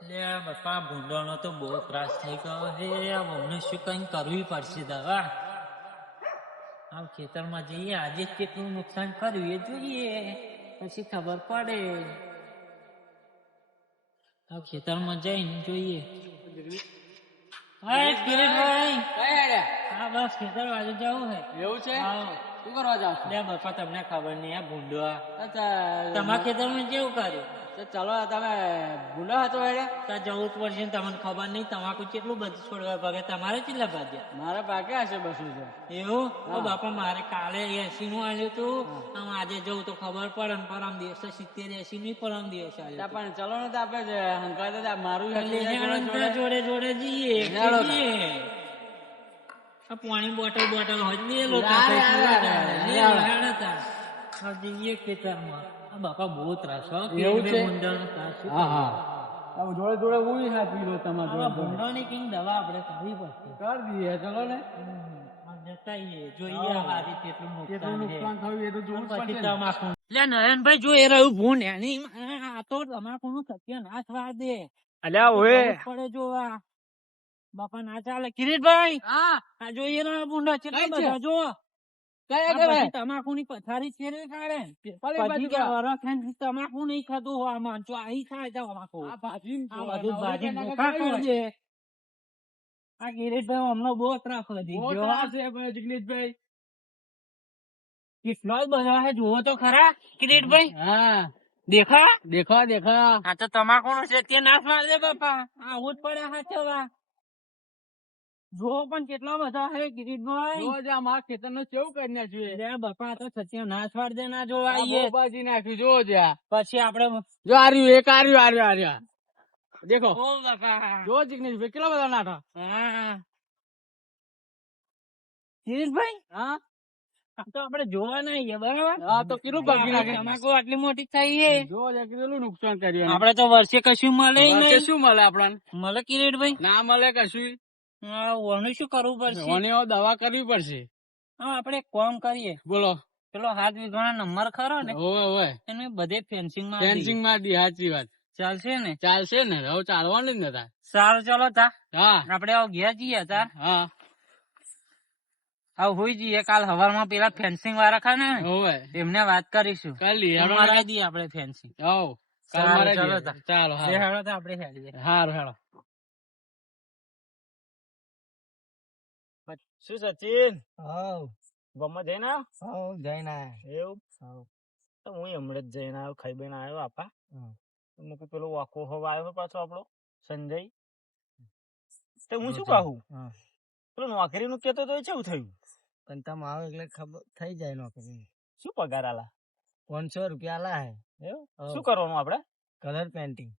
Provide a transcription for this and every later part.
લે બાપા ભૂંડોનો તો બહુ ત્રાસ થઈ ગયો છે આ અમને શું કઈ કરવી પડશે દવા? આ ખેતરમાં જઈએ આજે કેટલું નુકસાન કર્યું એ જોઈએ. પછી ખબર પડે. આ ખેતરમાં જઈને જોઈએ. હા કિરીટભાઈ હા બસ ખેતર બાજુ જવું એવું છે? હા. શું કરવા જાવ લે બાપા તમને ખબર નહીં આ ભૂંડો તમારા ખેતરમાં જેવું કર્યું? તો ચાલો તમે ભૂલા હતો એને ત્યાં જવું જ પડશે ને તમને ખબર નહીં તમાકુ કેટલું બધું છોડવા ભાગે તમારે કેટલા ભાગ્યા? મારા પાકે હશે બસો છે એવું? હા. બાપા મારે કાલે એસી નું આવ્યું હતું આમ આજે જવું તો ખબર પડે ને પરમ દિવસે સિત્તેર એસી નું પરમ દિવસે આવ્યું પણ ચલો ને તો આપણે હંકાર તો મારું જોડે જોડે જઈએ તો. આ પાણી બોટલ બોટલ હોય લોકો લે. આ જઈએ ખેતરમાં. બાપા બહુ ત્રાસ એવું છે? હા હા. જોડે જોડે હું હા પી લો તમારે. ભૂંડોની કિંગ દવા આપણે કરવી પડશે. કર દઈએ ચલો ને. ને. નયનભાઈ જો એ રહ્યું ભૂંડ એની આ તો તમાકુ નું સત્યનાશ વા દે. અલ્યા ઓએ. પડે જોવા બાપા ના ચાલે. કિરીટભાઈ હા. આ જોઈએ ને ભૂંડા છે? બધા જો. પથારી તમાકુ નહીં ખાતું હોય આહી ખાય આ અમને બહુ ત્રાસ ગયો કેટલો બધા હે જુઓ તો ખરા કિરીટભાઈ હા. દેખા? દેખા દેખા. આ તો તમાકુ નું છે તે નાશ માર દે બાપા. આવું જ પડે હાચવા જુઓ પણ કેટલા બધા હે કિરીટભાઈ જો જે આ ખેતર નો કેવું કરી નાખ્યું. લે બાપા તો સત્ય નાશ માર દે ના જો આઈએ બહુ નાખ્યું જો જ્યાં પછી આપડે જો આર્યું એક આર્યું આર્યું આ રહ્યું આ રહ્યું. દેખો. ઓ બાપા. જો જિગ્નેશભાઈ કેટલા બધા નાઠા? હા. કિરીટભાઈ હા? તો આપડે જોવા નહીં બરાબર? હા તો કેટલું ભાગી નાખે તમાકુ આટલી મોટી થઈ છે જો કેટલું નુકસાન કર્યું આપડે તો વર્ષે કશું મળે નહીં. શું મળે આપણને? મળે કિરીટભાઈ? ના મળે કશું. ઓનું શું કરવું પડશે? ઓને દવા કરવી પડશે. હા, આપણે કોમ કરીએ. બોલો. પેલો હાથ વીઘાનો નંબર ખરો ને ઓવે ઓવે એને બધે ફેન્સિંગમાં ફેન્સિંગમાં દી સાચી વાત. ચાલશે ને? ચાલશે ને હવે ચાલવાનું જ નતા સારું ચાલો તા. હા. આપડે આવ ગયા જઈએ તાર. હા. આવ હોઈ જઈએ કાલ હવારમાં પેલા ફેન્સિંગ વાળા ખા ને ઓવે એમને વાત કરીશું. કાલ. મરાઈ દઈએ આપણે ફેન્સિંગ સારું, ચાલો ચાલો હા. તો આપણે હેડીએ હારું હેડો શું સચિન હવ. ગમત જઈને હાઉ જઈને એવું? તો હું હમણાં જ જઈને આવ્યો ખાઈ બેન આવ્યો આપા મેં કીધું પેલો વાકો હવે આવ્યો પાછો આપણો સંજય. તો હું શું. કહું? પેલો નોકરી નું કેતો તો કેવું થયું? પણ તમે આવો એટલે ખબર થઈ જાય નોકરી. શું પગાર આલા? પાંચસો રૂપિયા આલા હે. એવું? શું કરવાનું આપડે? કલર પેન્ટિંગ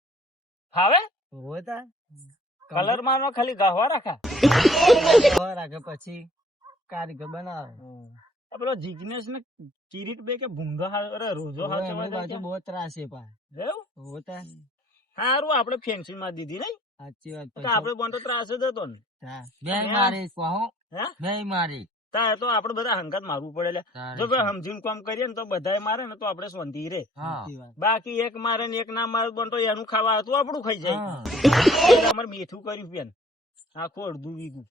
ફાવે? હોય તા કલરમાં ખાલી ગહવા રાખા? ગહવા રાખે પછી કારીગર બનાવે. પેલો જિગ્નેશ ને કિરીટ બે કે ભૂંગો અરે રોજો હાલ બાજુ બહુ ત્રાસ છે પા એવું? હોતા સારું આપડે ફેન્સિંગમાં દીધી નહીં સાચી વાત આપડે પણ તો ત્રાસ જ હતો ને. બે મારી કહો. હે? બે મારી. તા તો આપડે બધા હંગાત મારવું પડે જો ભાઈ સમજીને કામ કરીએ ને તો બધા મારે ને તો આપડે શાંતિ રે. બાકી એક મારે ને એક ના મારે પણ તો એનું ખાવા હતું આપણું ખાઈ જાય. અમારે મીઠું કર્યું પેન આખું અડધું વીગું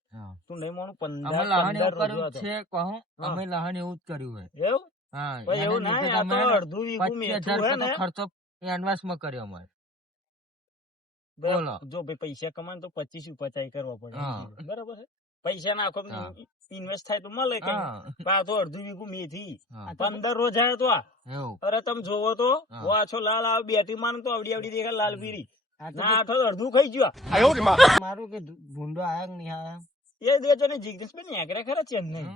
તું નહીં માનું પંદર છે કહું અમે લહાણ એવું જ કર્યું હોય. એવું? હા એવું ના આ તો અડધું વીગું મીઠું હે ને? ખર્ચો એડવાન્સમાં કર્યો અમારે. બરાબર. બોલો. જો ભાઈ પૈસા કમાય તો પચીસ ઉપચાય કરવા પડે. બરાબર છે? પૈસા નાખો ઇન્વેસ્ટ થાય તો મળે કે પણ તો અડધું વીઘું મેથી પંદર રોજ આવ્યો તો અરે તમે જોવો તો. વાછો લાલ આ બેટી માન તો આવડી આવડી દેખા લાલ પીરી. ના આઠો અડધું ખાઈ ગયો. મારું કે ભૂંડો આયા કે નહીં આયા? એ દેજો ને જિગ્નેશ ભાઈ નેકરે ખરા છે નહીં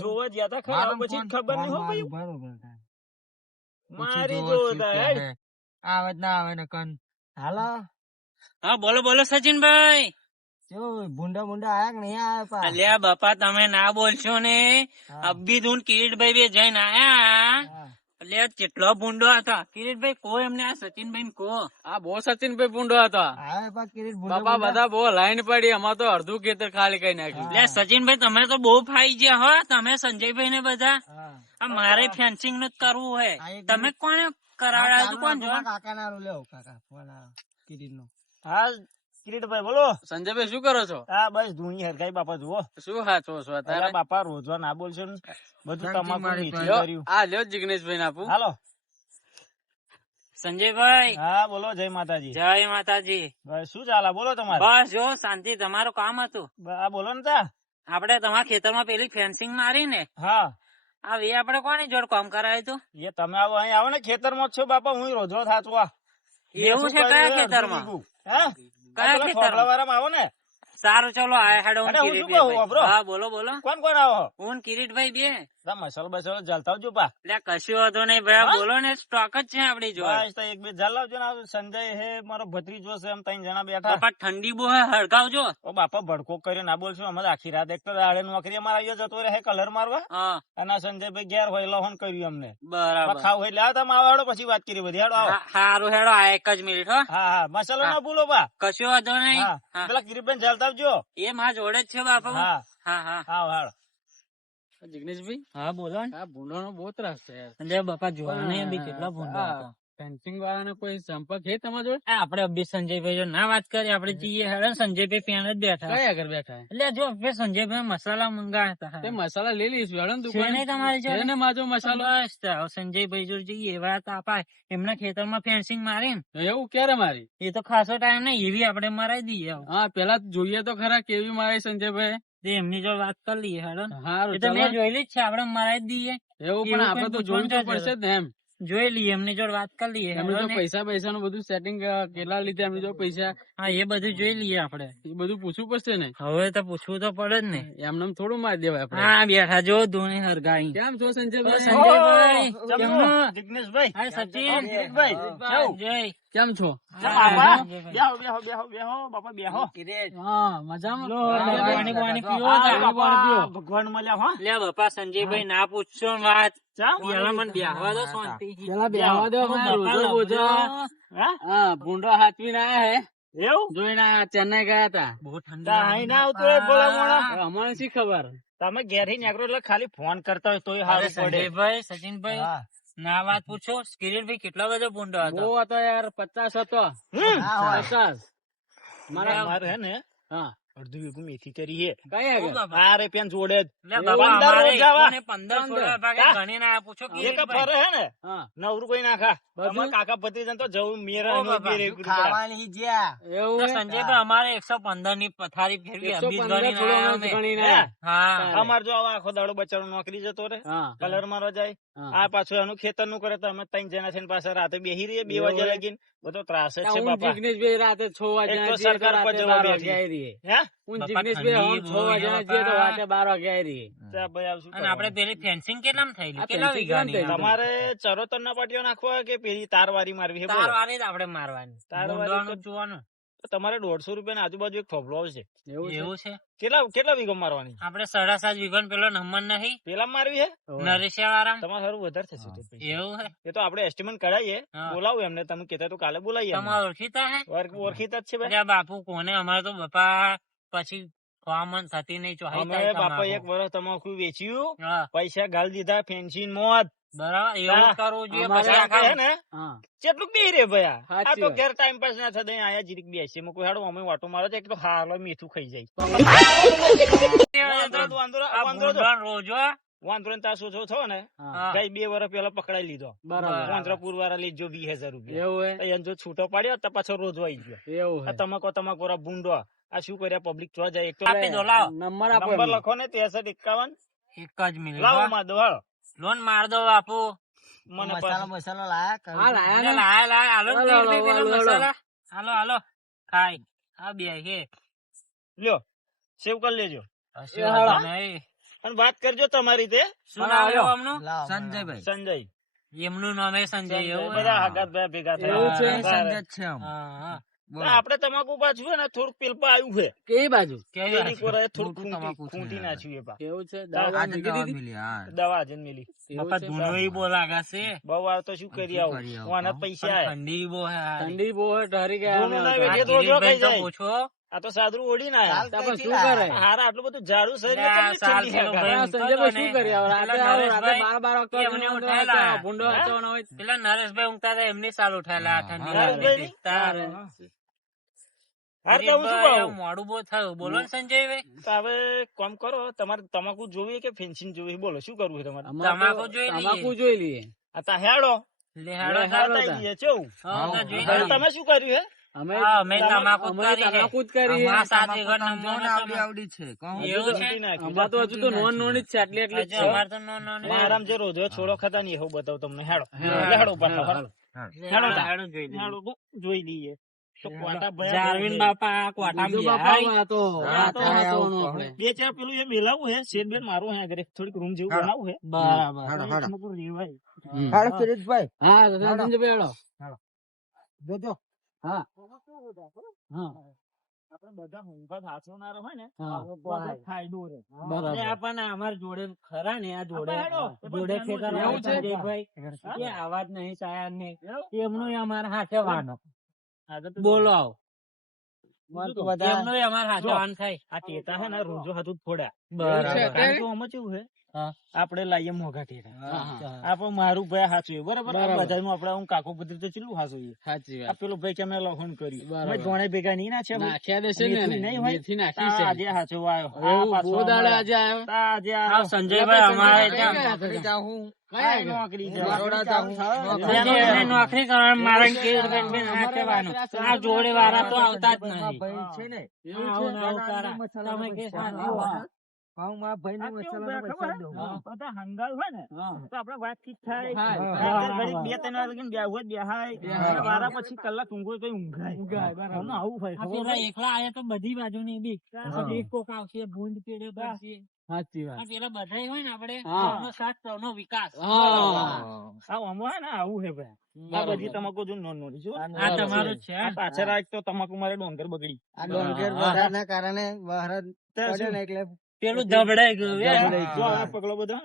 જોવા ગયા તા ખરા પછી ખબર નહીં હો ભાઈ બરોબર મારી પૂછી જોતા હેડ. આવે ના આવે ને કન. હાલો. હા બોલો બોલો સચિનભાઈ. ભૂંડા ભૂંડા આયા કે નહીં આયા પા? અલ્યા બાપા તમે ના બોલશો ને. અબ્બી ધૂન કિરીટભાઈ બે જઈને આયા. અલ્યા કેટલો ભૂંડો હતા. કિરીટભાઈ કો એમને? આ સચિનભાઈ કો. આ બહુ સચિનભાઈ ભૂંડો હતો. બાપા બધા બહુ લાઈન પડી. અમાર તો અડધું ખેતર ખાલી કઈ નાખ્યું. એટલે સચિનભાઈ તમે તો બહુ ફાઈ ગયા હો. તમે સંજયભાઈ ને બધા. આ મારે ફેન્સિંગનું જ કરવું હોય. તમે કોને કરાવડાવ્યું કોણ જો કાકા ના લેવો કાકા ફોન કિરીટ નો હા કિરીટભાઈ બોલો. સંજયભાઈ શું કરો છો? હા બસ ધૂણી હરખાઈ બાપા જુઓ. શું હાચો છો અરે બાપા રોજવા ના બોલશો ને. બધું તમાકુ નીચે કર્યું. આ લ્યો જિગ્નેશભાઈ આપું. હાલો. સંજયભાઈ. હા બોલો જય માતાજી. જય માતાજી. બસ શું ચાલે? બોલો તમારે. બસ જો શાંતિ તમારું કામ હતું? હા આ બોલો ને તા. આપડે તમારા ખેતરમાં પેલી ફેન્સિંગ મારી ને હા. આ વે આપડે કોની જોડ કામ કરાયું તું એ તમે આવો અહીં આવો ને ખેતરમાં માં છો બાપા હું રોજો થાતો એવું છે કયા ખેતરમાં? હા? કયા વાળામાં આવો ને. સારું ચલો હેડો હું બોલો બોલો. કોણ કોણ આવો? હું કિરીટભાઈ બે. મસાલો બસાલો જલતા આવજો પા એટલે કશું વાંધો નહીં ભાઈ? બોલો ને સ્ટોક જ છે આપડી જો એક બે જલાવજો ને સંજય હે મારો ભત્રીજો છે એમ ત્રણ જણા બેઠા. બાપા ઠંડી બહુ હે હળગાવજો. ઓ બાપા ભડકો કર્યો ના બોલશો અમે આખી રાત એક તો દાડે નોકરી અમારે આવ્યો જતો રહે કલર મારવા. હા. અને સંજયભાઈ ઘેર હોય લોહન કર્યું અમને. બરાબર. ખાવ એટલે આવો તમે આવો પછી વાત કરી બધી હેડો આવો. હા, સારું હેડો આ એક જ મિનિટ હો. હા હા મસાલો ના ભૂલો બા. કશું વાંધો નહીં. પેલા કિરીટભાઈ જલતા આવજો. એ મા જોડે જ છે બાપા. હા. હા હા. હા જિગ્નેશભાઈ હા બોલો આ ભૂંડો નો બહુ ત્રાસ છે એટલે બાપા જોવાને બી કેટલા ભૂંડો. ફેન્સિંગ વાળાનો કોઈ સંપર્ક છે તમારા જોડે? આપડે અભી સંજયભાઈ જો ના વાત કરીએ આપડે જઈએ હેડો સંજયભાઈ પેન જ બેઠા. કયા આગળ બેઠા? એટલે જો બે સંજયભાઈ મસાલા મંગાવ્યા તે હતા મસાલા લઈ લઈશ હેડો દુકાન. નહીં તમારી જોડે? ને માજો મસાલો? બસ તો સંજયભાઈ જોડે જઈએ વાત અપાય એમના ખેતરમાં ફેન્સિંગ મારી એવું ક્યારે મારી? એ તો ખાસો ટાઈમ નહીં એવી આપણે મરાઈ દઈએ હા પેલા જોઈએ તો ખરા કેવી મારી સંજયભાઈ તે એમની જોડે વાત કરી લઈએ હેડો. એ તો મેં જોયેલી જ છે આપડે મરાઈ જ દઈએ એવું પણ આપડે તો જોવું પડશે જ ને એમ. જોઈ લઈએ એમની જોડે વાત કરી લઈએ. એમની જો પૈસા પૈસા નું બધું સેટિંગ કેટલા લીધે એમની જો પૈસા? હા એ બધું જોઈ લઈએ આપડે એ બધું પૂછવું પડશે ને? હવે તો પૂછવું તો પડે જ ને. એમને થોડું મારી દેવાય આપડે હા બેઠા જો ધોની હરગાઈ. કેમ છો સંજયભાઈ? સંજયભાઈ, જિગ્નેશભાઈ. હા સચિન. જય. કેમ છો? જા હા, બાપા. સંજયભાઈ. બેહો બેહો બેહો બેહો બાપા બેહો. હા મજામાં? પાણી પાણી પીવો હા, તા. બાપા, પીવો. ભગવાન મળ્યા હો. લે બાપા સંજયભાઈ ના પૂછશો વાત. પેલા મને બેહવા દો શાંતિ. પેલા બેહવા દો રોજો બોજો. હા? હા ભૂંડો હાથવી ના હે. એવું? જોઈને આ ચેન્નાઈ ગયા હતા. બહુ ઠંડા અહીં ના આવતું બોલા ભોળા અમારે શી ખબર? તમે ઘેર નીકળો એટલે ખાલી ફોન કરતા હોય તોય અરે સારું પડે. ભાઈ સચિનભાઈ ના વાત પૂછો. કિરીટભાઈ કેટલા બધો ભૂંડો હતો? બહુ હતો યાર પચાસ હતો. હમ. પચાસ. મારા મારે હે ને હા. અડધું એક મેથી કરી હે. પેન જોડે. ગણીને આ પૂછો એક ફરે હે ને? હા. નવરું કોઈ નાખા બધું? કાકા પતિ તો જવું મેરા ખાવાની. એવું તો અમારે એકસો પંદરની પથારી ફેરવી અમે. ગણીને હે? અમાર જો આવા આખો દાડો બચારો નોકરી જતો રે કલર મારવા જાય આ પાછું એનું ખેતરનું કરે તો અમે ત્રણ જણા છે પાછા રાતે બેહી રહીએ બે વાગે? લગીન. બધો ત્રાસ જ છે બાપા. રાતે છ વાગે સરકાર પર જવા બેઠી. હે? હું આમ છ તો. બાર અને પેલી ફેન્સિંગ કેટલામ થયેલી? કેટલા વીઘાની તમારે ચરોતર ના પાટીઓ નાખવા કે પેલી તારવારી મારવી છે તાર બોલો? વાળી જ આપડે મારવાની. જોવાનું. તમારે દોઢસો રૂપિયા આજુબાજુ એક થોભલો આવશે. એવું છે? કેટલા કેટલા વીઘો મારવાની? આપડે સાડા સાત વીઘો પેલો નંબર નહીં. પેલા મારવી હે. નરેશિયા વાળા તમારે સારું વધારે થશે એવું હે? એ તો આપડે એસ્ટિમેટ કરાવીએ. બોલાવું એમને તમે કેતા તો કાલે બોલાવીએ. તમારે ઓળખીતા હે? ઓળખ- ઓળખીતા જ છે બાપુ કોને? અમારે તો બાપા પછી કોમન થતી નહીં ચોહાઈ બાપા એક વર્ષ તમાકુ વેચ્યું પૈસા ગાળ દીધા ફેન્સીન મોત. બરાબર એવું કરવું જોઈએ પછી કારણ કે હે આખા ને કેટલું બે રે ભયા. આ તો ઘેર ટાઈમ પાસ ના થતા આયા જીરીક બેસી કોઈ હાડો અમે વાટો મારો એક તો હાલો મીઠું ખાઈ જાય. વાંદરો તો વાંદરો આ વાંદરો તો. ભૂંડણ રોજો વાંદરો ને તાસો છો થયો ને હા. હા. બે વર્ષ પેલા પકડાઈ લીધો. બરાબર. વાંદરાપુર વાળા લીધો વીસ હજાર રૂપિયા. એવું હે? તો એને જો છૂટો પાડ્યો તો પાછો રોજ આવી ગયો. એવું તમાકો તમાકો ભૂંડો. આ શું કર્યા? પબ્લિક જોવા જાય એક તો આપી દો લાવો. નંબર આપો નંબર લખો ને ત્રેસઠ એકાવન. એક જ મિનિટ લાવો માં દો દોડ લોન માર દો બાપુ. મને મસાલો મસાલો લાયા કર હા લાયા લાય હાલો ને હાલો, હાલો, હાલો. મસાલા. હાલો હાલો. ખાય આ બે હે. લ્યો. સેવ કરી લેજો. હાલો. નહીં. અને વાત કરજો તમારી તે. શું હાલો, નામ હાલો. સંજયભાઈ. સંજય. એમનું નામ એ સંજય એવું બધા હગાત ભેગા ભેગા એવું છે? સંજય છે આમ. હા, હા. આપડે તમાકુ પાછું ને થોડુંક પેલપા આવ્યું છે બાજુ કેવી? કોરાએ ખૂંટી- નાખ્યું એ પા કેવું છે દાવા દવા દીધી? મિલી, હા. દવા જન મિલી છે? ધૂનો બહુ લાગે છે બહુ વાર તો શું કરી આવું હા. પૈસા ઠંડી બહુ હે ઠંડી બહુ હે, ઢરી ગયા ના. તો જાય. પૂછો આ તો સાદરું ઓડી ના. શું કરે હારા આટલું બધું ઝાડું છે એટલે આ કેમની સાલ ઠંડી પેલો લાગે? ભાઈ આ સંજયભાઈ શું કરી હવે? રાતે પેલા આવો, રાતે નરેશભાઈ, બાર બાર વાગતા ભૂંડો ઉઠાયેલા. વાંચવાનો, ભૂંડો હે? વાંચવાનો હોય. પેલા નરેશભાઈ ઊંઘતા હતા એમની સાલ ઉઠાયેલા ઠંડી મોડું બહુ થયું. બોલો સંજયભાઈ. હવે કામ કરો. તમારે તમાકુ જોવી કે ફેન્સિંગ જોવી? બોલો શું કરવું તમારે? તમાકુ જોઈ તમાકુ જોઈ લઈએ. આ તા હેડો લે હાલો લે, તાર. હાલો. બતાવી દઈએ કેવું હા, તો જોઈ હવે લઈએ. તમે શું કર્યું હે? અમે અમે તમાકુ કરી તમાકુ જ કરી છે. એવું છે? તો હજુ તો નોન નોન જ છે આટલી એટલી છે. અમારે તો નો- નો- નો- જે રોજો છોડો ખાતા નહીં એવું બતાવ તમને. હેડો હા, હેડો ઉપર હેડો. જોઈ લઈએ. બે ચાર પેલું એ મેલાવું હે શેડ બેડ મારું હે આગળ થોડીક રૂમ જેવું બનાવવું હે. બરાબર. રેવાય. હમ. હા. તો સંજયભાઈ જોજો હા. હા. આપણે બધા ઊંઘા સાચવનારા હોય ને ફાયદો રહે અને આપણને અમાર જોડે ખરા ને આ જોડે જોડે ખેતર એવું છે? હા? એ આવાજ નહીં સાયા નહીં? એમનું અમારે આગળ તો બોલો આવો. અમારે તો આન થાય આ ટેટા હે ને રોજો હતું થોડા ફોડ્યા. બરાબર. કેવું હે હા. લાઈએ મોઘા હા, હા. મારું ભાઈ હાચું બરાબર બધા નું આપડે આપણે હું કાકો બધી તો ચેટલું હાચું સાચી વાત પેલું ભાઈ કે અમે લખણ કર્યું બરાબર. ભેગા નહીં ના છે નાખ્યા દેશે ને નહીં હોય? મેથી નાખી છે આજે હાચો આવ્યો. આજે આવ્યો આ આજે આ આવ સંજયભાઈ અમારે ત્યાં નોકરી કરવાનું મારે આ જોડે વાળા તો આવતા જ નહીં છે ને છે? ને હા, ભાઈ ને મસાલા બધા હંગાલ હોય ને તો વાતચીત થાય. બે ત્રણ વાર લગીને બેહાય. પછી કલાક ઊંઘવું હોય તો ઊંઘાય. ઊંઘાય, આવું હોય આ ખબર પેલા હોય? એકલા આયા તો બધી બાજુની બી. એક કોક આવશે ભૂંડ પેડે પડશે સાચી વાત. પેલા બધા હોય ને આપડે સાત સૌનો સાથ સૌનો વિકાસ. હા. આ આમાં ને આવું હે ભાઈ. આ બધી તમાકુ જો નોન નોની જો. આ તમારું છે. પાછળ તો તમાકુ મારે ડોંગર બગડી. આ ડોંગર. વધારના કારણે બહાર પડ્યો ને એટલે પેલું દબડાઈ ગયું પગલો બધો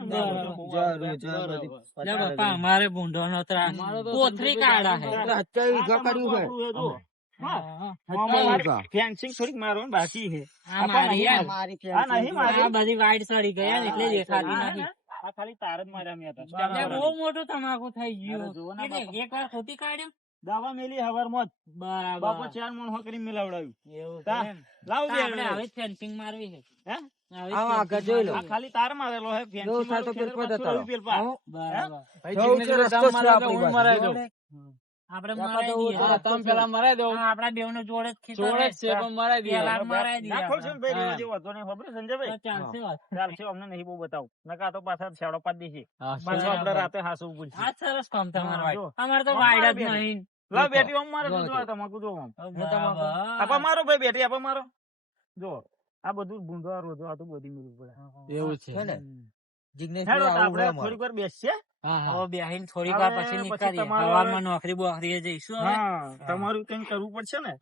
બાપા અમારે ભૂંડો નો ત્રાસ કોથરી કાઢા હે. ફેન્સિંગ થોડીક મારવાનું બાકી છે આ મારી યાર. મારી આ નહીં મારી. આ બધી વાઈટ સડી ગયા એટલે દેખાતી નથી આ ખાલી તાર જ માર્યા હતા. બહુ મોટું તમાકુ થઈ ગયું. એક વાર ખોટી કાઢ્યું દાવા મેલી હવારમાં જ. બાપો બરાબર ચાર મણ હોકરી મિલાવડાવ્યું એવું છે તા. એમ. લાવ તો બે આપણે હવે. હવે ફેન્સિંગ મારવી છે હે? ખાલી તાર મારેલો હે ફેન્સી મારું. બરાબર આપણી તમે પેલા દો જોડે જ જોડે છે. છે પણ ભાઈ, નહીં. ખબર સંજયભાઈ? ચાલશે વાત. ચાલશે, અમને નહીં બહુ બતાવું. નકા તો પાછા છેડો પાડી દેશે. હા, પાછું આપણે રાતે પડશે. આ સરસ કામ તમારું ભાઈ. જો. અમારે તો વાયડ જ. નહીં બેટી આમ મારો જો તમાકુ જો. બરાબર. આપા મારો ભાઈ બેટી આપા મારો જો આ બધું ભૂંડવા રોજો આ બધી મિલવું પડે. એવું છે. ને? આપણે થોડીક વાર બેસીએ. હવે બેહીને થોડીક વાર પછી નીકળીએ. હવામાં નોકરી બોકરીએ જઈશું હવે. તમારું કઈ કરવું પડશે ને.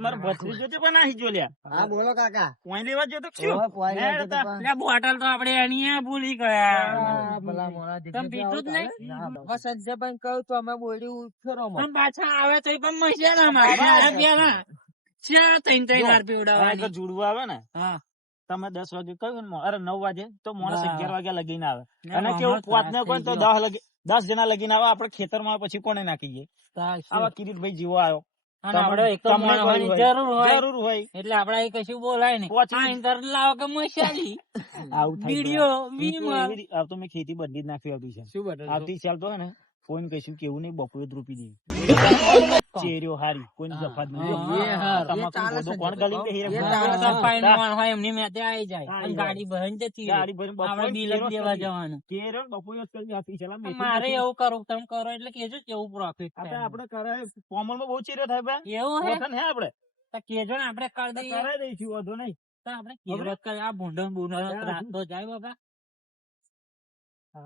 મારે ભત્રીજો છે પણ નાહી જો હા બોલો કાકા. કોઈ લેવા જતો શું બોટલ તો આપડે એની ભૂલી ગયા. તમે પીધું જ નહીં? સંજયભાઈને કહ્યું તો અમે બોલ્યું ફેરો પાછા આવે તો પણ મજા ના મારે પેલા ત્રણ ત્રણ વાર પીવડાવવાની જુડવું આવે ને હા. તમે દસ વાગે કહ્યું ને અરે નવ વાગે તો માણસ. અગિયાર વાગ્યા લગીને આવે. ને અને કેવું પાંચ ને કોઈ તો દસ લગી દસ જણા લગીને આવે આપડે ખેતરમાં પછી કોને નાખી જઈએ? આવા કિરીટભાઈ જેવો આવ્યો. હોય. હોય. ખેતી બદલી જ નાખી આવતી છે. આવતી સાલ તો હે ને કોઈ કે કેવું નહીં બપોરે જ દે ચેર્યો હારી કોઈ જફાત નહીં કોણ ગલી હીરે નું. હોય એમની મેતે આવી જાય. ગાડી ભરીને જતી ગાડી ભરીને આપણે બિલ દેવા જવાનું. કેરો બપોરે કરી આપી. મારે એવું કરો તમે કરો એટલે કેજો કેવું પ્રોફિટ આપડે તો કરે કરાય કોમલમાં બહુ ચીરે થાય બે એવું હે? આપણે? તો કેજો ને આપણે કરી દઈએ. કરાય દઈશું વાંધો નહીં. તો આપણે કેરો આ ભૂંડો ને બૂંડો નો હા. ત્રાસ તો જાય બાબા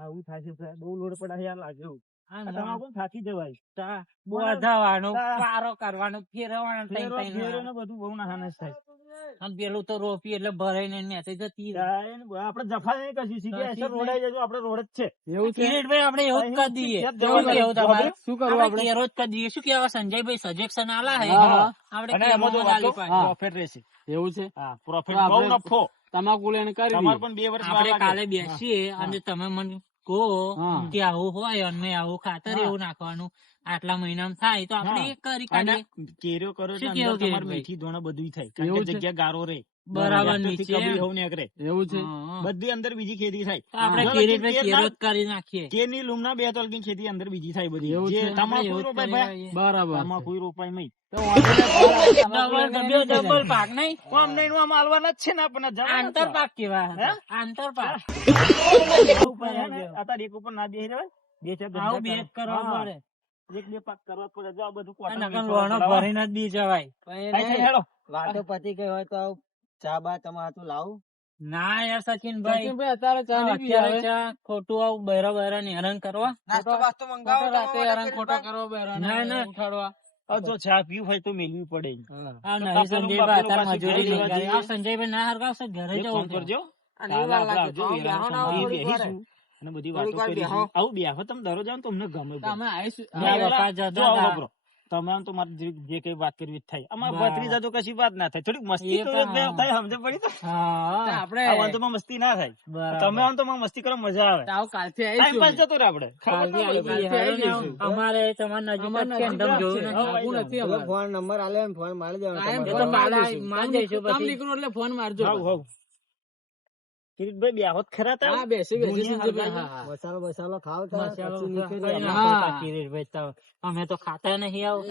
એવું થાય છે. બહુ લોડ પડાય યાર લાગે એવું. થાકી જવાય તા પારો કરવાનો ફેરવવાનો ત્રણ ફેરો ત્રણ ફેરો વાર. ને બધું બહુ નાના થાય. અને પેલું તો રોપી એટલે ભરાઈને મેસેજ જતી ને આપણે જફા નહીં કશું કશું રોડાઈ જજો આપડે રોડ જ છે. એવું કિરીટભાઈ આપડે એવું જ કરી દઈએ. એવું કેવું તમારે? શું કરવું આપડે એરો જ કરી દઈએ. શું કેવા સંજયભાઈ સજેશન આલા હે? પાડીએ. પ્રોફિટ રહેશે. એવું છે? હા પ્રોફિટ બહુ નફો. તમાકુ લેણ કરી તમારે પણ બે વર્ષ આપણે કાલે બેસીએ અને તમે મને કહો. કે આવું હોય અને આવું ખાતર એવું નાખવાનું આટલા મહિનામાં થાય તો આપણે કરી કાઢીએ. કરો શું કેવું અંદર તમારે કેરીભાઈ? ધોણા બધું થાય. કારણ કે જગ્યા ગારો રે. બરાબર નીચે એવું છે? બધી અંદર બીજી ખેતી થાય. આપણે કેરો કરી નાખીએ. કેરની લૂમના બે તલની ખેતી અંદર બીજી થાય બધી. એવું છે? તમાકુ રોપાય કરી. બરાબર. તમાકુ રોપાય નહીં. ડબલ પાક નહીં. આમ નહીં આમ આલવાના જ છે ને આપણને. આંતર પાક કેવા આંતર. પાક. ઉપર એક ઉપર ના દે. બે ચાર કરો. કરવા પડે. એક બે પાક કરવા પડે જો આ બધું કોટન લોણો ભરીને જ બી જવાય. પણ થાય એને છે, હેડો. વાતો પતી ગઈ હોય તો ચા બા તમારે હાથું લાવું? ના યાર સચિનભાઈ. સચિનભાઈ અત્યારે ચા અત્યારે ચા ખોટું આવું બહેરા બહેરા ને હેરાન કરવા. નાસ્તો બાસ્તો મંગાવો રાતે હેરાન ખોટો કરવો બેરાને ના, ના. ઉઠાડવા. જો ચા પીવું હોય તો મેલવી પડે. આ નહીં સંજયભાઈ અત્યારે મજૂરી ઘરે નહીં આ સંજયભાઈ ના હરગાવશે ઘરે જવું કરજો. અને તો અને બધી વાતો કરી. આવું બેહો તમે દરરોજ આવો તમને ગમે. આવીશું. આવો. તમે આમ તો મારે જે કઈ વાત કરવી થાય. અમારે. ભત્રીજા તો કશી વાત ના થાય. થોડીક મસ્તી તો. થાય સમજ પડી તો? હા. આપણે આ વાંધોમાં મસ્તી ના થાય. તમે આમ તો માં મસ્તી કરો મજા આવે. આવ કાલથી ટાઈમ પાસ જતો રહે આપણે. આવી આવી અમારે તમારા નજીક છે નથી. આવું ફોન નંબર આલે ફોન મારી દેવાનો. તો તમે નીકળો એટલે ફોન મારજો. કિરીટભાઈ બેહો જ ખરા તા? હા બેસી બસાલો ખાવ કિરીટભાઈ તો. અમે તો ખાતા નહીં આવું.